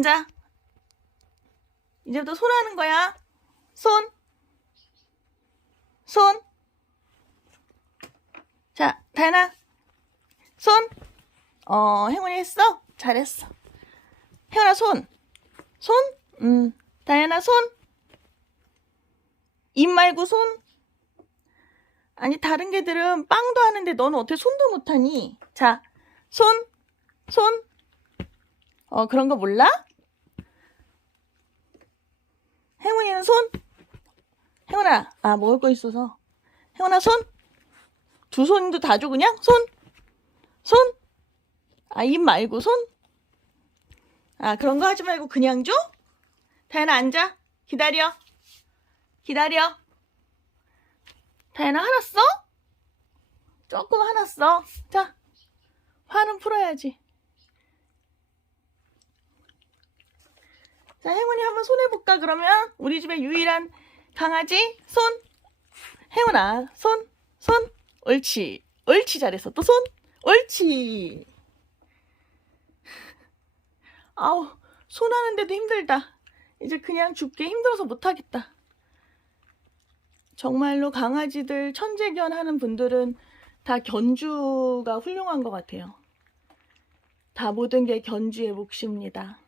앉아. 이제부터 손 하는 거야. 손. 손. 자, 다현아. 손. 어, 행운이 했어? 잘했어. 혜원아, 손. 손? 음. 다현아, 손. 입 말고 손. 아니, 다른 개들은 빵도 하는데 너는 어떻게 손도 못하니? 자, 손. 손. 어, 그런 거 몰라? 손? 행운아, 아, 먹을 거 있어서. 행운아, 손? 두 손도 다 줘, 그냥? 손? 손? 아, 입 말고 손? 아, 그런 거 하지 말고 그냥 줘? 다현아, 앉아. 기다려. 기다려. 다현아, 화났어? 조금 화났어. 자, 화는 풀어야지. 자, 행운이 한번 손 해볼까, 그러면? 우리 집의 유일한 강아지, 손. 행운아, 손, 손. 옳지. 옳지, 잘했어. 또 손. 옳지. 아우, 손 하는데도 힘들다. 이제 그냥 죽게 힘들어서 못하겠다. 정말로 강아지들 천재견 하는 분들은 다 견주가 훌륭한 것 같아요. 다 모든 게 견주의 몫입니다.